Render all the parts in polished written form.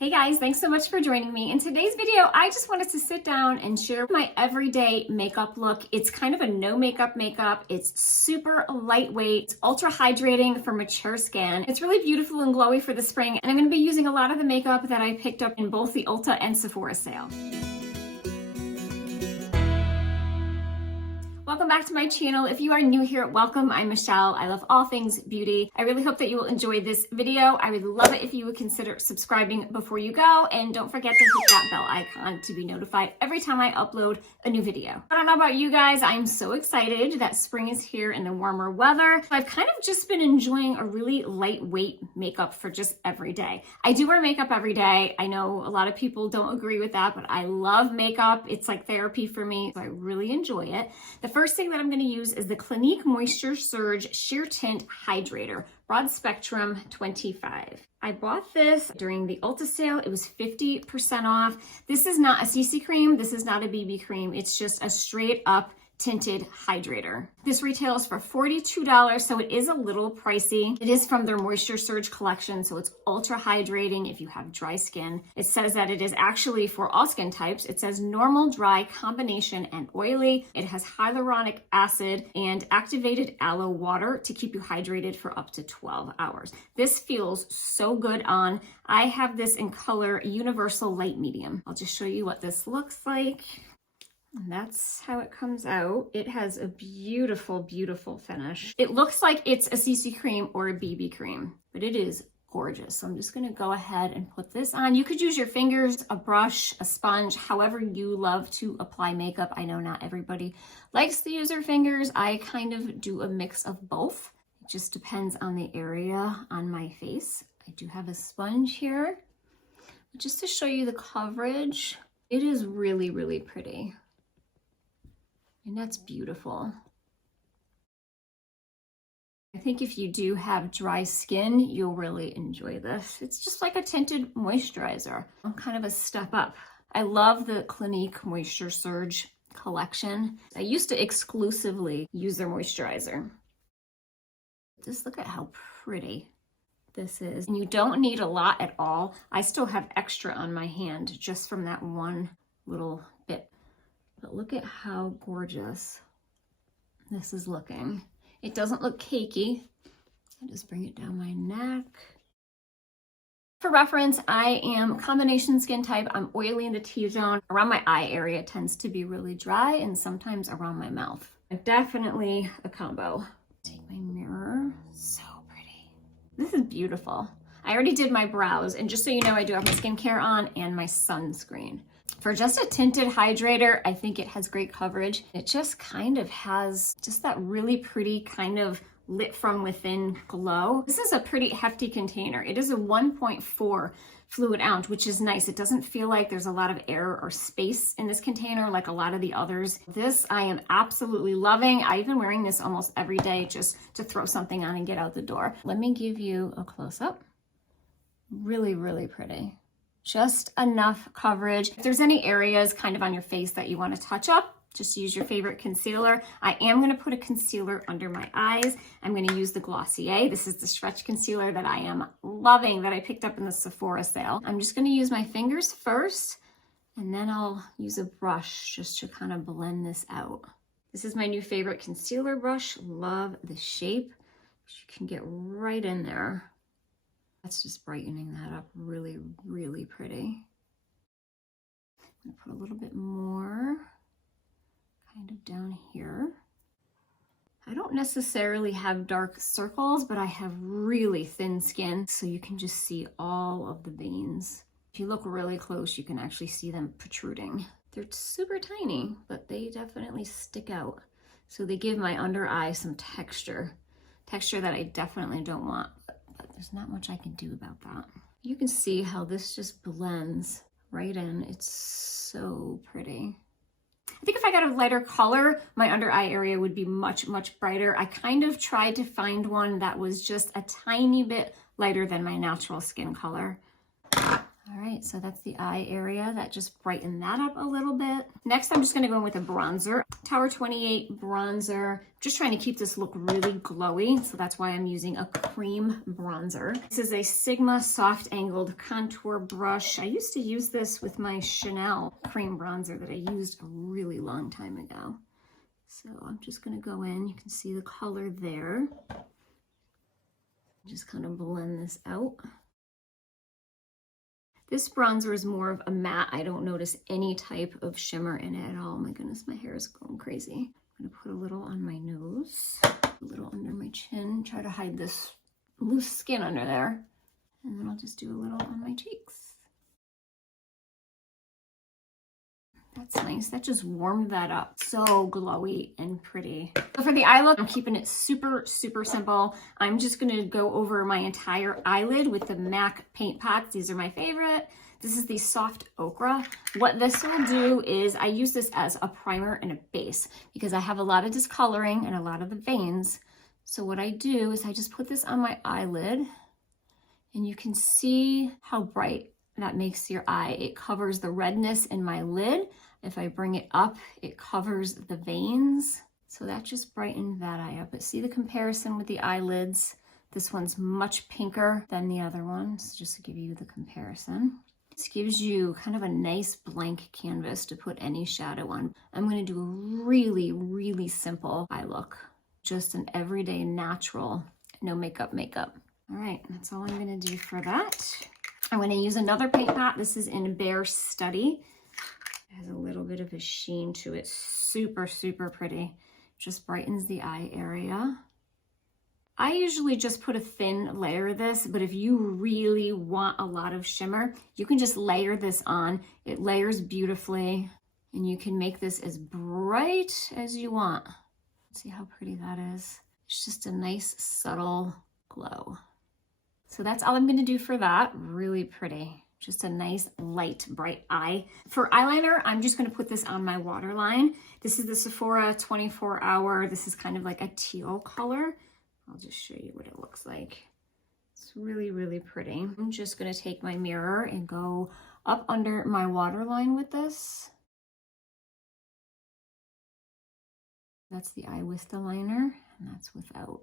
Hey guys, thanks so much for joining me. In today's video, I just wanted to sit down and share my everyday makeup look. It's kind of a no makeup. It's super lightweight. It's ultra hydrating for mature skin. It's really beautiful and glowy for the spring. And I'm gonna be using a lot of the makeup that I picked up in both the Ulta and Sephora sale. Welcome back to my channel. If you are new here, welcome. I'm Michelle. I love all things beauty. I really hope that you will enjoy this video. I would love it if you would consider subscribing before you go, and don't forget to hit that bell icon to be notified every time I upload a new video. I don't know about you guys, I'm so excited that spring is here and the warmer weather. I've kind of just been enjoying a really lightweight makeup for just every day. I do wear makeup every day. I know a lot of people don't agree with that, but I love makeup. It's like therapy for me, so I really enjoy it. The first thing that I'm going to use is the Clinique Moisture Surge Sheer Tint Hydrator, Broad Spectrum 25. I bought this during the Ulta sale. It was 50% off. This is not a CC cream. This is not a BB cream. It's just a straight up tinted hydrator. This retails for $42, so it is a little pricey. It is from their Moisture Surge collection, so it's ultra hydrating if you have dry skin. It says that it is actually for all skin types. It says normal, dry, combination, and oily. It has hyaluronic acid and activated aloe water to keep you hydrated for up to 12 hours. This feels so good on. I have this in color Universal Light Medium. I'll just show you what this looks like. And that's how it comes out. It has a beautiful, beautiful finish. It looks like it's a CC cream or a BB cream, but it is gorgeous. So I'm just gonna go ahead and put this on. You could use your fingers, a brush, a sponge, however you love to apply makeup. I know not everybody likes to use their fingers. I kind of do a mix of both. It just depends on the area on my face. I do have a sponge here. But just to show you the coverage, it is really, really pretty. And that's beautiful. I think if you do have dry skin, you'll really enjoy this. It's just like a tinted moisturizer. I'm kind of a step up. I love the Clinique Moisture Surge collection. I used to exclusively use their moisturizer. Just look at how pretty this is. And you don't need a lot at all. I still have extra on my hand just from that one little bit. But look at how gorgeous this is looking. It doesn't look cakey. I'll just bring it down my neck. For reference, I am combination skin type. I'm oily in the T-zone. Around my eye area tends to be really dry, and sometimes around my mouth. Definitely a combo. Take my mirror. So pretty. This is beautiful. I already did my brows, and just so you know, I do have my skincare on and my sunscreen. For just a tinted hydrator, I think it has great coverage. It just kind of has just that really pretty kind of lit from within glow. This is a pretty hefty container. It is a 1.4 fluid ounce, which is nice. It doesn't feel like there's a lot of air or space in this container like a lot of the others. This I am absolutely loving. I've been wearing this almost every day just to throw something on and get out the door. Let me give you a close-up. Really, really pretty. Just enough coverage. If there's any areas kind of on your face that you want to touch up, just use your favorite concealer. I am going to put a concealer under my eyes. I'm going to use the Glossier. This is the stretch concealer that I am loving that I picked up in the Sephora sale. I'm just going to use my fingers first, and then I'll use a brush just to kind of blend this out. This is my new favorite concealer brush. Love the shape. You can get right in there. That's just brightening that up really, really pretty. I'm gonna put a little bit more kind of down here. I don't necessarily have dark circles, but I have really thin skin, so you can just see all of the veins. If you look really close, you can actually see them protruding. They're super tiny, but they definitely stick out. So they give my under eye some texture that I definitely don't want. There's not much I can do about that. You can see how this just blends right in. It's so pretty. I think if I got a lighter color, my under eye area would be much, much brighter. I kind of tried to find one that was just a tiny bit lighter than my natural skin color. All right, right, so that's the eye area. That just brightened that up a little bit. Next, I'm just gonna go in with a bronzer. Tower 28 bronzer. Just trying to keep this look really glowy, so that's why I'm using a cream bronzer. This is a Sigma soft angled contour brush. I used to use this with my Chanel cream bronzer that I used a really long time ago. So I'm just gonna go in, you can see the color there. Just kind of blend this out. This bronzer is more of a matte. I don't notice any type of shimmer in it at all. Oh my goodness, my hair is going crazy. I'm gonna put a little on my nose, a little under my chin, try to hide this loose skin under there. And then I'll just do a little on my cheeks. That's nice. That just warmed that up. So glowy and pretty. So for the eye look, I'm keeping it super, super simple. I'm just going to go over my entire eyelid with the MAC paint pots. These are my favorite. This is the soft ochre. What this will do is I use this as a primer and a base because I have a lot of discoloring and a lot of the veins. So what I do is I just put this on my eyelid and you can see how bright that makes your eye. It covers the redness in my lid. If I bring it up, it covers the veins. So that just brightened that eye up. But see the comparison with the eyelids? This one's much pinker than the other ones, just to give you the comparison. This gives you kind of a nice blank canvas to put any shadow on. I'm gonna do a really, really simple eye look. Just an everyday natural, no makeup. All right, that's all I'm gonna do for that. I'm gonna use another paint pot. This is in Bare Study. It has a little bit of a sheen to it. Super, super pretty. Just brightens the eye area. I usually just put a thin layer of this, but if you really want a lot of shimmer, you can just layer this on. It layers beautifully, and you can make this as bright as you want. See how pretty that is? It's just a nice, subtle glow. So that's all I'm gonna do for that. Really pretty. Just a nice, light, bright eye. For eyeliner, I'm just gonna put this on my waterline. This is the Sephora 24 hour. This is kind of like a teal color. I'll just show you what it looks like. It's really, really pretty. I'm just gonna take my mirror and go up under my waterline with this. That's the eye with the liner, and that's without.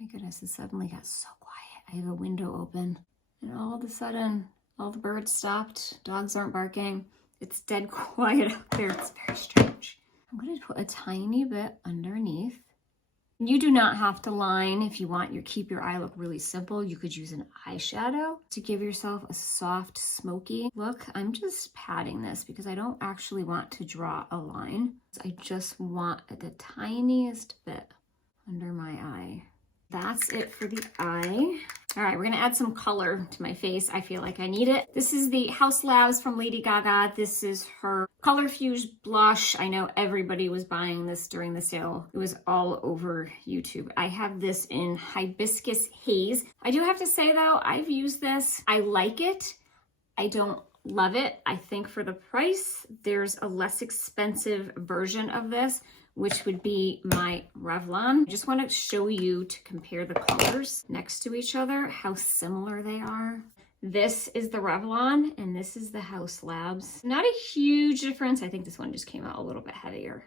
My goodness, it suddenly got so quiet. I have a window open and all of a sudden, all the birds stopped. Dogs aren't barking. It's dead quiet out there. It's very strange. I'm going to put a tiny bit underneath. You do not have to line if you want keep your eye look really simple. You could use an eyeshadow to give yourself a soft, smoky look. I'm just patting this because I don't actually want to draw a line. I just want the tiniest bit under my eye. That's it for the eye. All right, we're gonna add some color to my face. I feel like I need it. This is the HAUS Labs from Lady Gaga. This is her Color Fuse blush. I know everybody was buying this during the sale. It was all over YouTube. I have this in Hibiscus Haze. I do have to say though, I've used this. I like it. I don't love it. I think for the price, there's a less expensive version of this, which would be my Revlon. I just want to show you to compare the colors next to each other, how similar they are. This is the Revlon and this is the HAUS Labs. Not a huge difference. I think this one just came out a little bit heavier.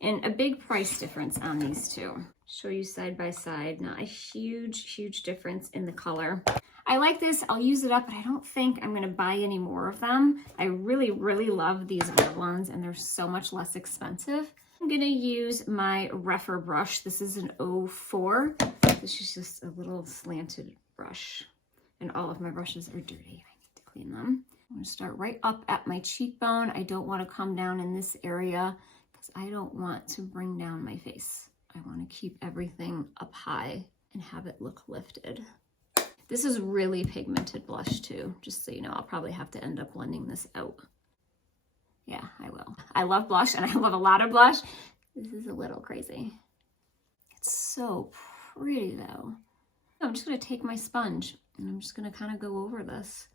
And a big price difference on these two. Show you side by side. Not a huge, huge difference in the color. I like this. I'll use it up, but I don't think I'm gonna buy any more of them. I really, really love these Revlons and they're so much less expensive. I'm gonna use my RFER brush. This is an 04. This is just a little slanted brush. And all of my brushes are dirty. I need to clean them. I'm gonna start right up at my cheekbone. I don't wanna come down in this area because I don't want to bring down my face. I wanna keep everything up high and have it look lifted. This is really pigmented blush too, just so you know. I'll probably have to end up blending this out. Yeah, I will. I love blush and I love a lot of blush. This is a little crazy. It's so pretty though. I'm just gonna take my sponge and I'm just gonna kind of go over this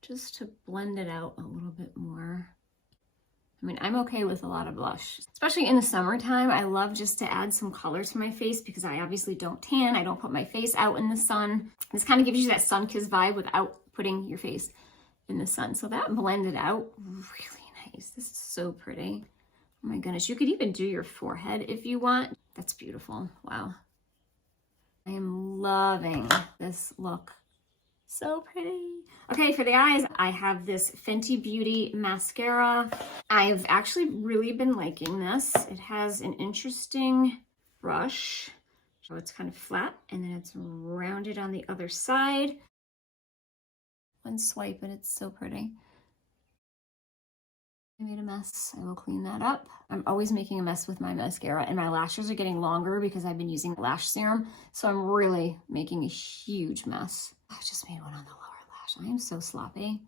just to blend it out a little bit more. I mean, I'm okay with a lot of blush, especially in the summertime. I love just to add some color to my face because I obviously don't tan. I don't put my face out in the sun. This kind of gives you that sun-kissed vibe without putting your face in the sun. So that blended out really nice. This is so pretty. Oh my goodness. You could even do your forehead if you want. That's beautiful. Wow. I am loving this look. So pretty. Okay, for the eyes, I have this Fenty Beauty mascara. I've actually really been liking this. It has an interesting brush. So it's kind of flat and then it's rounded on the other side. One swipe and it's so pretty. I made a mess. I will clean that up. I'm always making a mess with my mascara and my lashes are getting longer because I've been using lash serum. So I'm really making a huge mess. I just made one on the lower lash. I am so sloppy.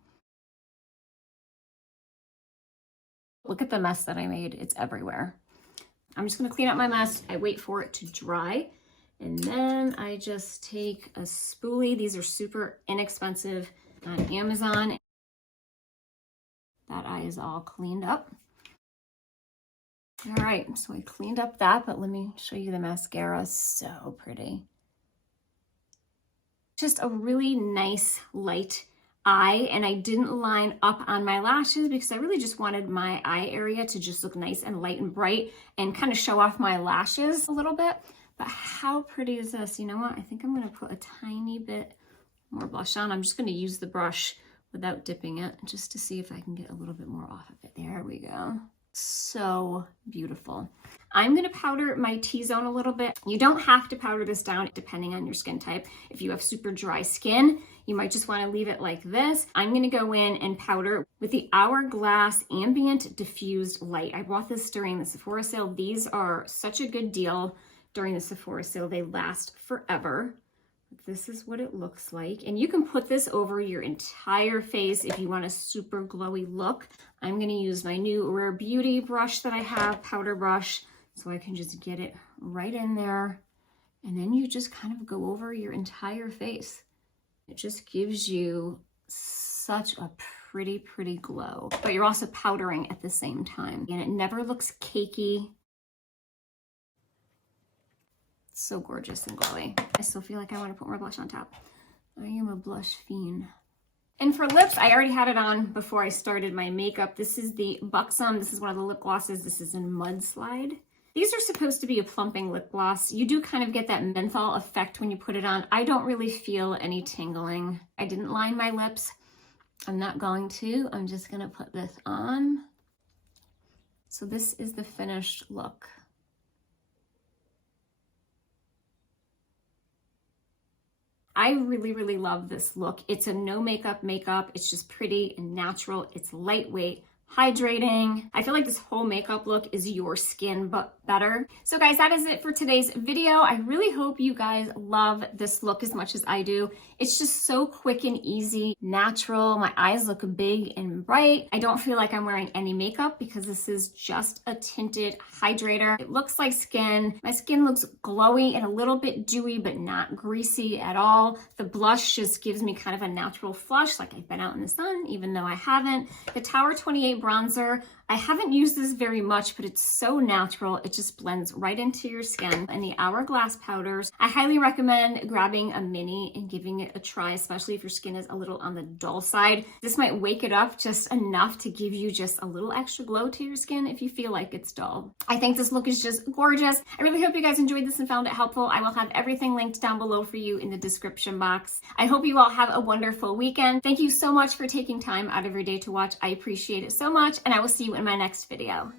Look at the mess that I made. It's everywhere. I'm just gonna clean up my mess. I wait for it to dry. And then I just take a spoolie. These are super inexpensive on Amazon. That eye is all cleaned up. All right, so I cleaned up that, but let me show you the mascara. So pretty. Just a really nice light eye, and I didn't line up on my lashes because I really just wanted my eye area to just look nice and light and bright and kind of show off my lashes a little bit. But how pretty is this? You know what? I think I'm going to put a tiny bit more blush on. I'm just going to use the brush without dipping it just to see if I can get a little bit more off of it. There we go. So beautiful. I'm going to powder my T-zone a little bit. You don't have to powder this down depending on your skin type. If you have super dry skin, you might just want to leave it like this. I'm going to go in and powder with the Hourglass Ambient Diffused Light. I bought this during the Sephora sale. These are such a good deal during the Sephora sale. They last forever. This is what it looks like. And you can put this over your entire face if you want a super glowy look. I'm going to use my new Rare Beauty brush that I have, powder brush, so I can just get it right in there. And then you just kind of go over your entire face. It just gives you such a pretty, pretty glow. But you're also powdering at the same time. And it never looks cakey. So gorgeous and glowy. I still feel like I want to put more blush on top. I am a blush fiend. And for lips, I already had it on before I started my makeup. This is the BUXUM. This is one of the lip glosses. This is in Mudslide. These are supposed to be a plumping lip gloss. You do kind of get that menthol effect when you put it on. I don't really feel any tingling. I didn't line my lips. I'm not going to. I'm just going to put this on. So this is the finished look. I really, really love this look. It's a no makeup makeup. It's just pretty and natural. It's lightweight, hydrating. I feel like this whole makeup look is your skin, but better. So guys, that is it for today's video. I really hope you guys love this look as much as I do. It's just so quick and easy, natural. My eyes look big and bright. I don't feel like I'm wearing any makeup because this is just a tinted hydrator. It looks like skin. My skin looks glowy and a little bit dewy, but not greasy at all. The blush just gives me kind of a natural flush, like I've been out in the sun, even though I haven't. The Tower 28 bronzer, I haven't used this very much, but it's so natural. It just blends right into your skin. And the Hourglass powders, I highly recommend grabbing a mini and giving it a try, especially if your skin is a little on the dull side. This might wake it up just enough to give you just a little extra glow to your skin if you feel like it's dull. I think this look is just gorgeous. I really hope you guys enjoyed this and found it helpful. I will have everything linked down below for you in the description box. I hope you all have a wonderful weekend. Thank you so much for taking time out of your day to watch. I appreciate it so much, and I will see you in my next video.